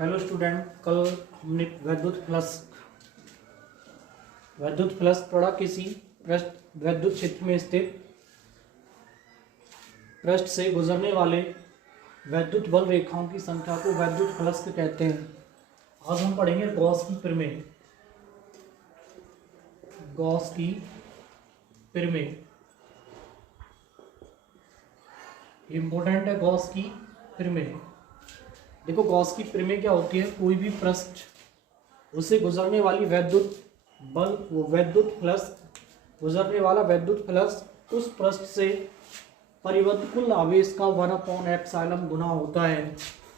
Hello student, कल हमने वैद्युत फ्लक्स पढ़ा। किसी वैद्युत क्षेत्र में स्थित पृष्ठ से गुजरने वाले वैद्युत बल रेखाओं की संख्या को वैद्युत फ्लक्स कहते हैं। आज हम पढ़ेंगे गॉस की प्रमेय। गॉस की प्रमेय इंपॉर्टेंट है। गॉस की प्रमेय, देखो गॉस की प्रमेय क्या होती है। कोई भी पृष्ठ, उससे गुजरने वाली वैद्युत बल, वो वैद्युत फ्लक्स, गुजरने वाला वैद्युत फ्लक्स उस पृष्ठ से परिबद्ध कुल आवेश का 1/एप्सिलॉन गुना होता है।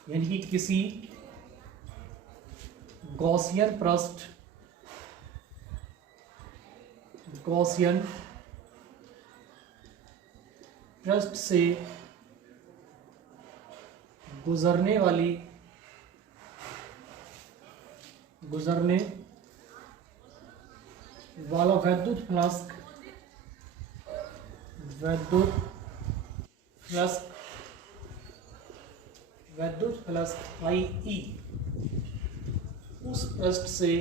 यानी कि किसी गॉसियन पृष्ठ से गुजरने वाला वैद्युत फ्लक्स आई ई उस पृष्ठ से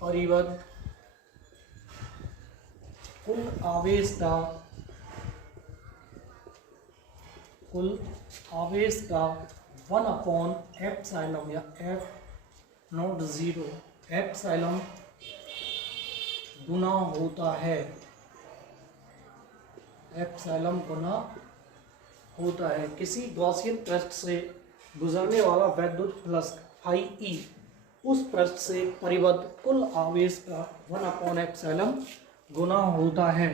परिबद्ध कुल आवेश का 1/एप्सिलॉन या F0 एप्सिलॉन गुना होता है। एप्सिलॉन गुना होता है। किसी गॉसियन पृष्ठ से गुजरने वाला वैद्युत फ्लक्स फाई ई उस पृष्ठ से परिबद्ध कुल आवेश का 1/एप्सिलॉन गुना होता है।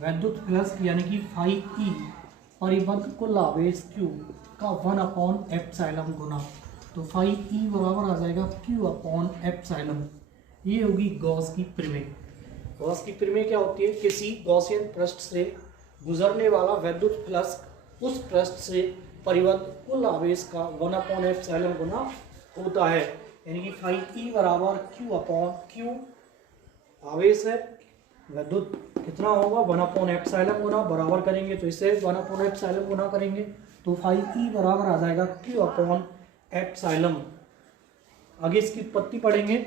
वैद्युत फ्लक्स यानी कि फाई ई परिबद्ध कुल आवेश Q का 1/एप्सिलॉन गुना, तो फाई ई बराबर आ जाएगा Q/एप्सिलॉन। ये होगी गॉस की प्रमेय। गॉस की प्रमेय क्या होती है। किसी गॉसियन पृष्ठ से गुजरने वाला वैद्युत फ्लक्स उस पृष्ठ से परिबद्ध कुल आवेश का 1/एप्सिलॉन गुना होता है। यानी कि फाई ई बराबर Q/Q आवेश है, वैद्युत कितना होगा 1/एप्सिलॉन गुना, बराबर करेंगे तो इसे 1/एप्सिलॉन गुना करेंगे तो फाई ई बराबर आ जाएगा Q/एप्सिलॉन। आगे इसकी उत्पत्ति पढ़ेंगे।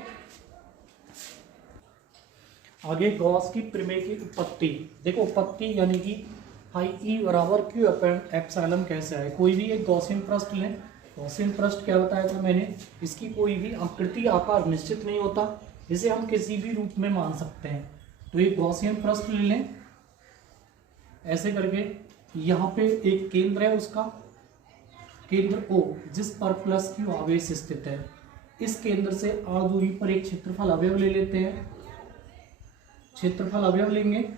आगे गॉस की प्रमेय की उत्पत्ति देखो। उत्पत्ति यानी कि फाई ई बराबर Q/एप्सिलॉन कैसे है। कोई भी एक गॉसियन पृष्ठ लें। गॉसियन पृष्ठ क्या बताया था मैंने, इसकी कोई भी आकृति आकार निश्चित नहीं होता, इसे हम किसी भी रूप में मान सकते हैं। तो एक गॉसियन पृष्ठ ले लें ऐसे करके। यहाँ पे एक केंद्र है, उसका केंद्र O जिस पर प्लस Q आवेश स्थित है। इस केंद्र से r दूरी पर एक क्षेत्रफल अवयव ले लेते हैं। क्षेत्रफल अवयव लेंगे,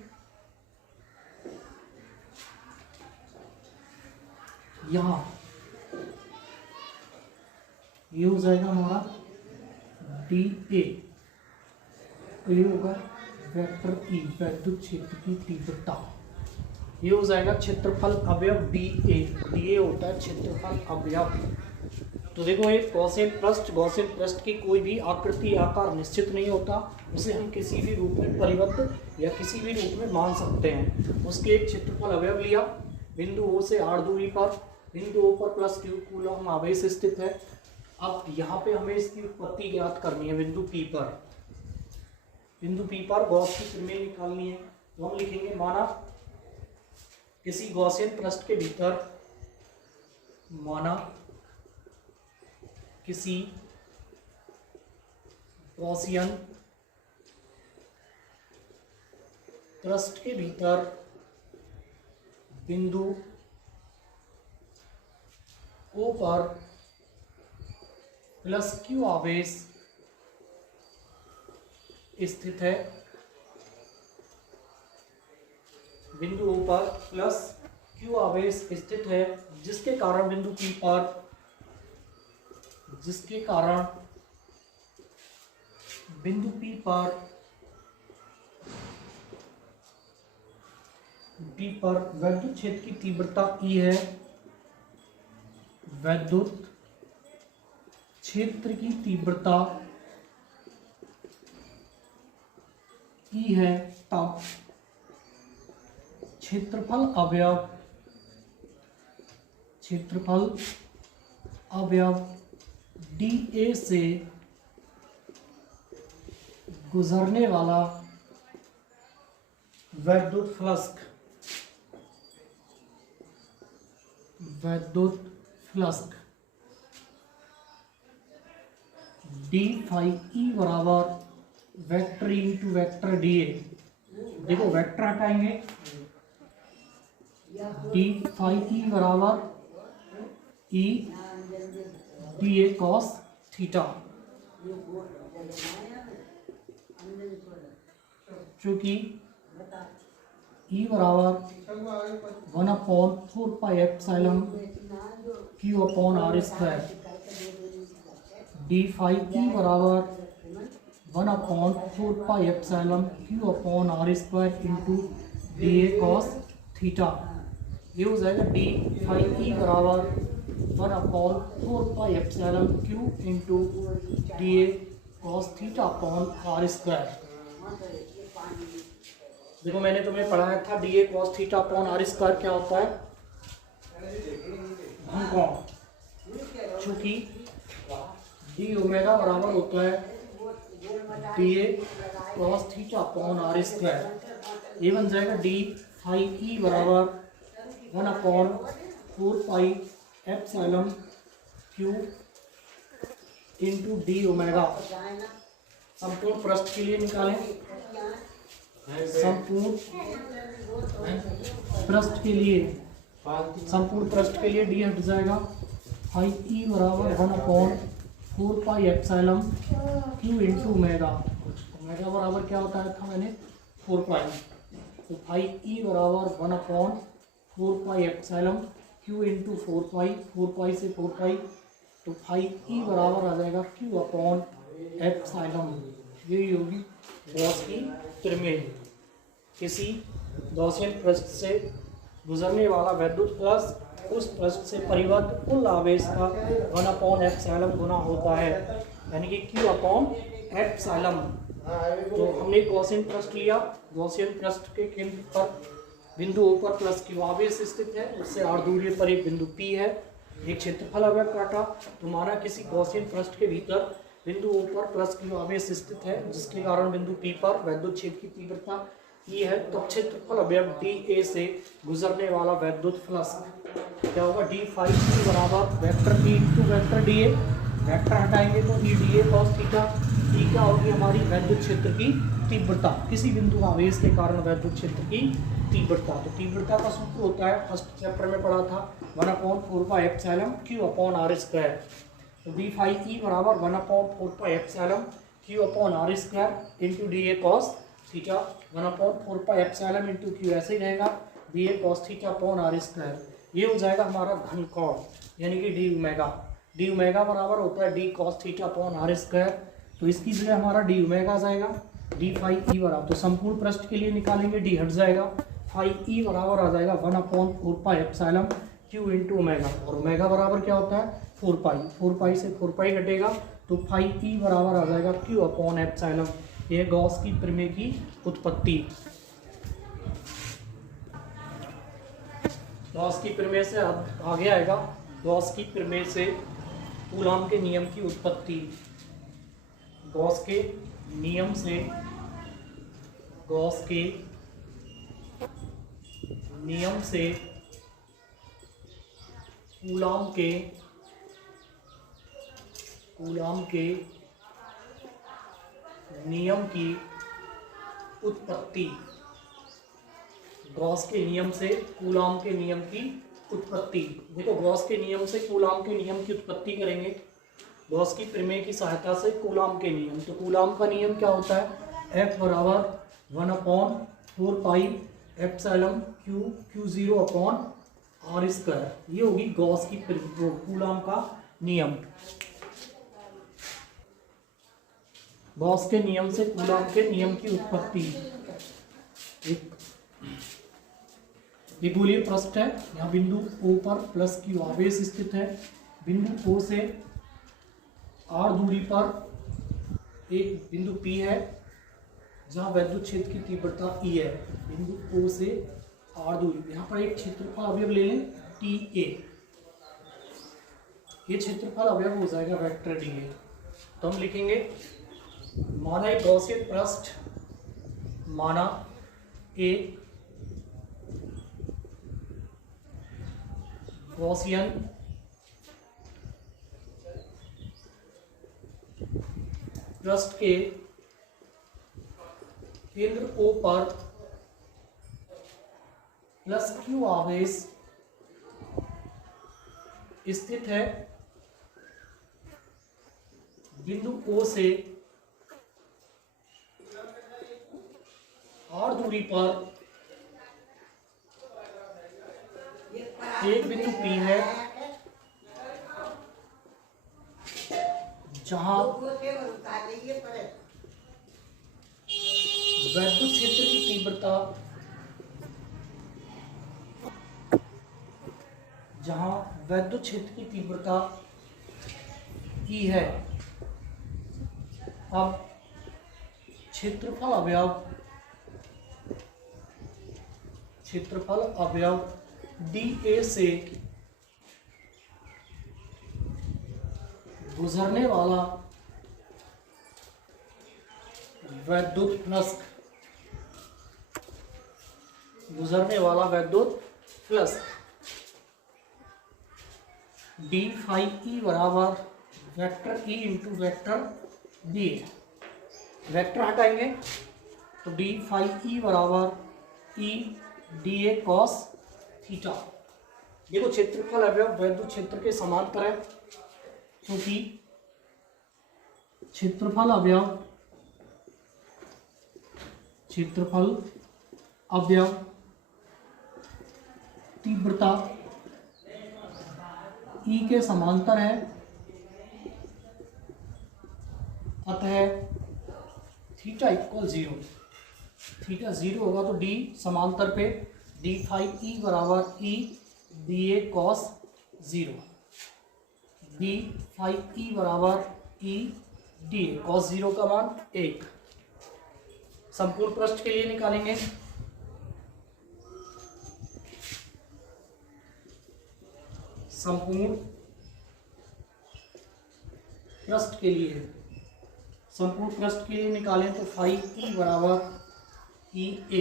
यहाँ ये हो जाएगा हमारा dA, तो ये होगा वेक्टर E वैद्युत क्षेत्र की तीव्रता। ये हो जाएगा क्षेत्रफल अवयव dA होता है क्षेत्रफल अवयव। तो देखो एक गॉसियन पृष्ठ की कोई भी आकृति आकार निश्चित नहीं होता, उसे हम किसी भी रूप में परिबद्ध या किसी भी रूप में मान सकते हैं। उसके एक क्षेत्रफल अवयव लिया, बिंदु O से r दूरी पर, बिंदु O पर प्लस Q कूलम आवेश स्थित है। अब यहाँ पे हमें इसकी उत्पत्ति ज्ञात करनी है। बिंदु P पर गॉस की प्रमेय निकालनी है। तो हम लिखेंगे, माना किसी गॉसियन पृष्ठ के भीतर, किसी गॉसियन पृष्ठ के भीतर बिंदु O पर प्लस Q आवेश स्थित है। बिंदु O पर प्लस Q आवेश स्थित है, जिसके कारण बिंदु P पर वैद्युत क्षेत्र की तीव्रता E है। वैद्युत क्षेत्र की तीव्रता E है, तब क्षेत्रफल अवयव क्षेत्रफल अवयव डी ए से गुजरने वाला वैद्युत फ्लक्स डी फाई ई बराबर vector into vector D A. देखो वेक्टर हटाएंगे, डी फाई ई बराबर E D A cos theta, चूंकि ई बराबर 1/4 epsilon Q upon are square, D phi E बराबर 1/4 epsilon Q upon are square into D A cos theta. ये हो जाएगा D phi E बराबर 1/4 epsilon Q into D A cos theta upon are square. देखो मैंने तुम्हें पढ़ाया था D A cos theta upon are square क्या होता है, घनकोण, चूंकि डी ओमेगा बराबर होता है d A cos theta upon are square. ये बन जाएगा डी फाई ई बराबर 1/4 epsilon Q into d omega. संपूर्ण पृष्ठ के लिए निकालें, संपूर्ण पृष्ठ के लिए डी हट जाएगा, फाई ई बराबर 1/4 epsilon Q into omega. Omega बराबर क्या होता है था मैंने 4 पाई, तो फाई ई बराबर 1/4 एप्सिलॉन क्यू इंटू 4 पाई से 4 पाई, तो फाई ई बराबर आ जाएगा क्यू अपॉन एप्सिलॉन। यही होगी गॉस की प्रमेय। किसी गॉसियन पृष्ठ से गुजरने वाला वैद्युत फ्लक्स उस पृष्ठ से परिबद्ध कुल आवेश का 1/एप्सिलॉन गुना होता है, यानी कि Q अपॉन एप्सिलॉन। तो हमने गॉसियन पृष्ठ लिया, गॉसियन पृष्ठ के केंद्र पर बिंदु O पर प्लस Q आवेश स्थित है, उससे r दूरी पर एक बिंदु P है, एक क्षेत्रफल अवयव काटा, तो माना किसी गॉसियन पृष्ठ के भीतर बिंदु O पर प्लस Q आवेश स्थित है, जिसके कारण बिंदु P पर वैद्युत क्षेत्र की तीव्रता E है। तो क्षेत्रफल अवयव डी ए से गुजरने वाला वैद्युत फ्लक्स क्या होगा, डी फाई ई बराबर vector P into vector D A. Vector हटाएंगे तो E D A cos theta. E क्या होगी हमारी वैद्युत क्षेत्र की तीव्रता, किसी बिंदु आवेश के कारण वैद्युत क्षेत्र की तीव्रता। तो तीव्रता का सूत्र होता है, फर्स्ट चैप्टर में पढ़ा था, 1/4 epsilon Q upon are square. तो डी फाई ई बराबर 1/4 epsilon Q upon are square into D A cos theta. 1/4 epsilon into q ऐसे ही रहेगा, d A cos theta upon are square. ये हो जाएगा हमारा घनकोण, यानी कि डी ओमेगा। डी ओमेगा बराबर होता है d cos theta upon are square, तो इसकी जगह हमारा डी ओमेगा आ जाएगा। डी फाई ई बराबर, तो संपूर्ण पृष्ठ के लिए निकालेंगे, डी हट जाएगा, फाई ई बराबर आ जाएगा 1/4 एप्सिलॉन क्यू इंटू ओमेगा, और ओमेगा बराबर क्या होता है 4 पाई। 4 पाई से 4 पाई घटेगा, तो फाई ई बराबर आ जाएगा क्यू अपॉन एप्सिलॉन। यह गॉस की प्रमेय की उत्पत्ति। गॉस की प्रमेय से आगे आएगा, गॉस की प्रमेय से कूलॉम के नियम की उत्पत्ति। गॉस के नियम से, गॉस के नियम से कूलॉम के नियम की उत्पत्ति। गॉस के नियम से कूलॉम के नियम की उत्पत्ति। देखो गॉस के नियम से कूलॉम के नियम की उत्पत्ति करेंगे, गॉस की प्रमेय की सहायता से कूलॉम के नियम। तो कूलॉम का नियम क्या होता है, F बराबर 1/4 pi epsilon Q0 upon are square. ये होगी गॉस की कूलॉम का नियम। गॉस के नियम से कूलॉम के नियम की उत्पत्ति। एक गोलीय पृष्ठ है, यहाँ बिंदु O पर प्लस Q आवेश स्थित है, बिंदु O से R दूरी पर एक बिंदु P है जहाँ वैद्युत क्षेत्र की तीव्रता E है। बिंदु O से R दूरी, यहाँ पर एक क्षेत्रफल अवयव ले लें TA। ये क्षेत्रफल अवयव हो जाएगा वेक्टर डी ए। तो हम लिखेंगे माना एक गॉसियन पृष्ठ, माना एक गॉसियन पृष्ठ के केंद्र O पर प्लस Q आवेश स्थित है। बिंदु O से r दूरी पर एक बिंदु P है जहां वैद्युत क्षेत्र की तीव्रता E है। अब क्षेत्रफल अवयव DA से गुजरने वाला वैद्युत फ्लक्स डी फाई ई बराबर vector E into vector D A. Vector हटाएंगे तो डी फाई ई बराबर E D A cos theta. देखो क्षेत्रफल अवयव वैद्युत क्षेत्र के समांतर है, क्योंकि क्षेत्रफल अवयव तीव्रता E के समांतर है, अतः थीटा इक्वल 0। थीटा 0 होगा तो D समांतर पे डी फाई ई बराबर E D A cos 0। D phi E बराबर ई डी ए कॉस 0 का मान 1। संपूर्ण पृष्ठ के लिए निकालेंगे। संपूर्ण पृष्ठ के लिए निकालें तो फाई ई बराबर ई ए।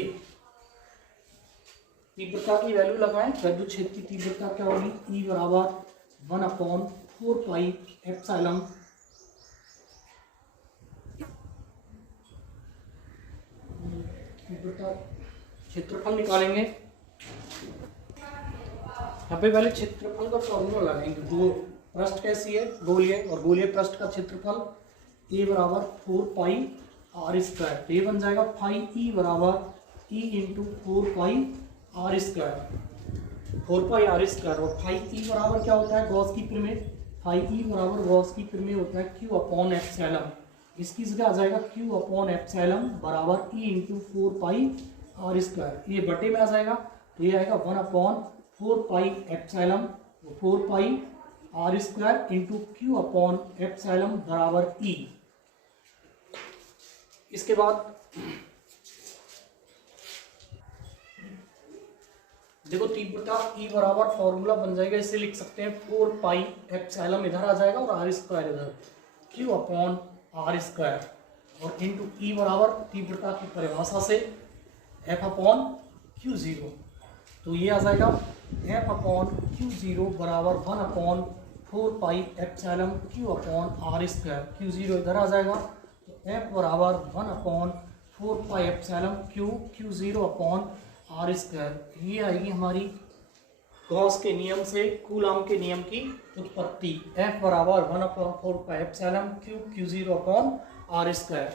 तीव्रता की वैल्यू लगाएं। वैद्युत क्षेत्र की तीव्रता क्या होगी? ई बराबर 1/4 पाई एप्सिलॉन तीव्रता। क्षेत्रफल निकालेंगे। यहाँ पे पहले क्षेत्रफल का फॉर्मूला लगाएंगे। दो पृष्ठ कैसी है? गोलीय, और गोलीय पृष्ठ का क्षेत्रफल ए बराबर 4 पाई आर स्क्वायर। तो ये बन जाएगा फाई ई बराबर E into 4 pi r square. 4 pi r square. और फाई ई बराबर क्या होता है? गॉस की प्रमेय। फाई ई बराबर गॉस की प्रमेय होता है क्यू अपॉन एप्सिलॉन। इसकी जगह आ जाएगा क्यू अपॉन एप्सिलॉन बराबर E into 4 pi r square. ये बटे में आ जाएगा तो ये आएगा 1/4 pi epsilon 4 pi r square into q upon epsilon बराबर ई। इसके बाद देखो तीव्रता ई बराबर फॉर्मूला बन जाएगा, इसे लिख सकते हैं 4 पाई एप्सिलॉन इधर आ जाएगा और आर स्क्वायर इधर, क्यू अपॉन आर स्क्वायर और इंटू ई बराबर तीव्रता की परिभाषा से एफ अपॉन क्यू 0। तो ये आ जाएगा एफ अपॉन क्यू 0 बराबर 1/4 pi epsilon Q upon are square. Q 0 इधर आ जाएगा तो एफ बराबर 1/4 pi epsilon q 0 upon are square. ये आएगी हमारी गॉस के नियम से कूलॉम के नियम की उत्पत्ति। एफ बराबर 1/4 pi epsilon q 0 upon are square.